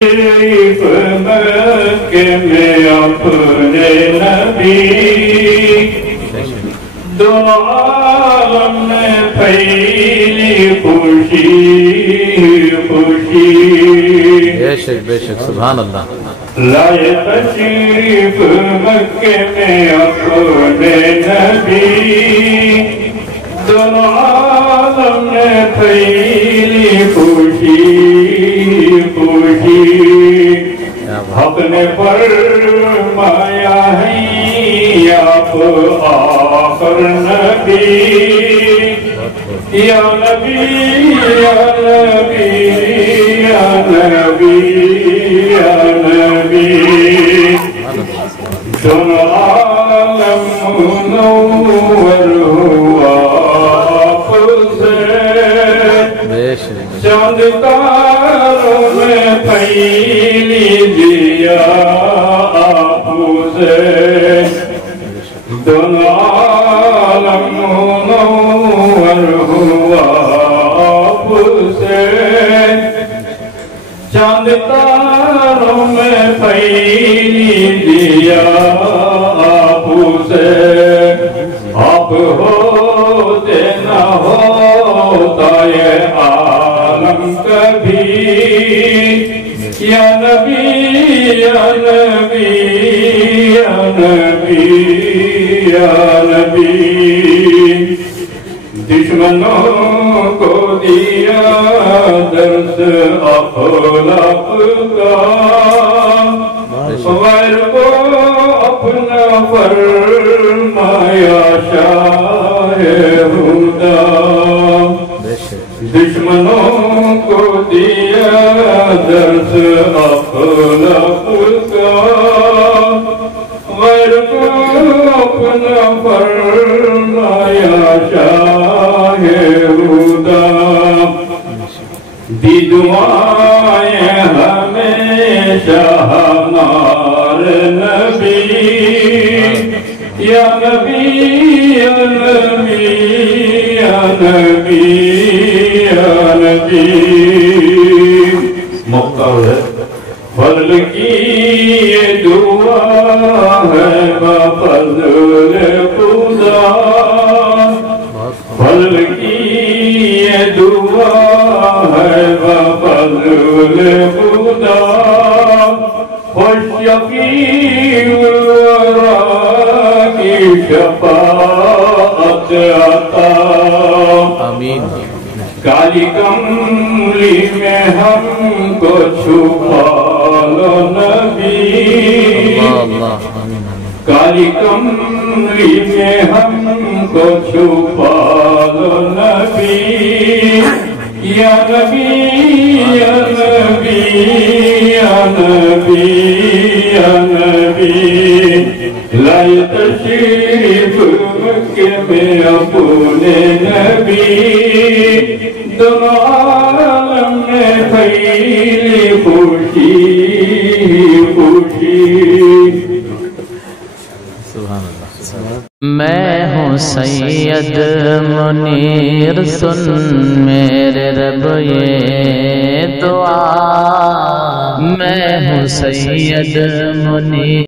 شریف مکے میں اپنے نبی دو عالم میں پھیلی خوشی خوشی بے شک سبحان اللہ لائے تشریف مکے میں اپنے نبی دونوں عالم میں پھیلی خوشی خوشی حق نے فرمایا ہے آپ آخر نبی یا نبی یا نبی یا نبی یا نبی دونوں عالم منور ہوا آپ سے چاند تاروں میں پھیلی دیا آپ سے دونوں عالم منور ہوا آپ سے چاند تاروں میں پھیلی دیا آپ سے آپ ہوتے نہ ہوتا یہ عالم کبھی یا نبی یا نبی یا نبی یا نبی دشمنوں کو دیا درس اخلاق کا غیر کو اپنا فرمایا شاہ ہدا دشمنوں کو دیا درس اخلاق کا غیر کو اپنا فرمایا شاہ ہدا دی دعائیں ہمیشہ ہمارے نبی یا نبی یا نبی یا نبی یا نبی مختار ہے فضل کی یہ دعا ہے بفضل خدا فضل کی یہ دعا ہے بفضل خدا خوش یقین الورا کی شفاعت عطا آمین کالی کملی میں ہم کو چھپا لو نبی کالی کملی میں ہم کو چھپا لو نبی یا نبی یا نبی یا نبی یا نبی لائے تشریف مکے میں اپنے نبی دونوں عالم میں پھیلی خوشی خوشی سبحان اللہ میں ہوں سید منیر سن میرے رب یہ دعا میں ہوں سید منیر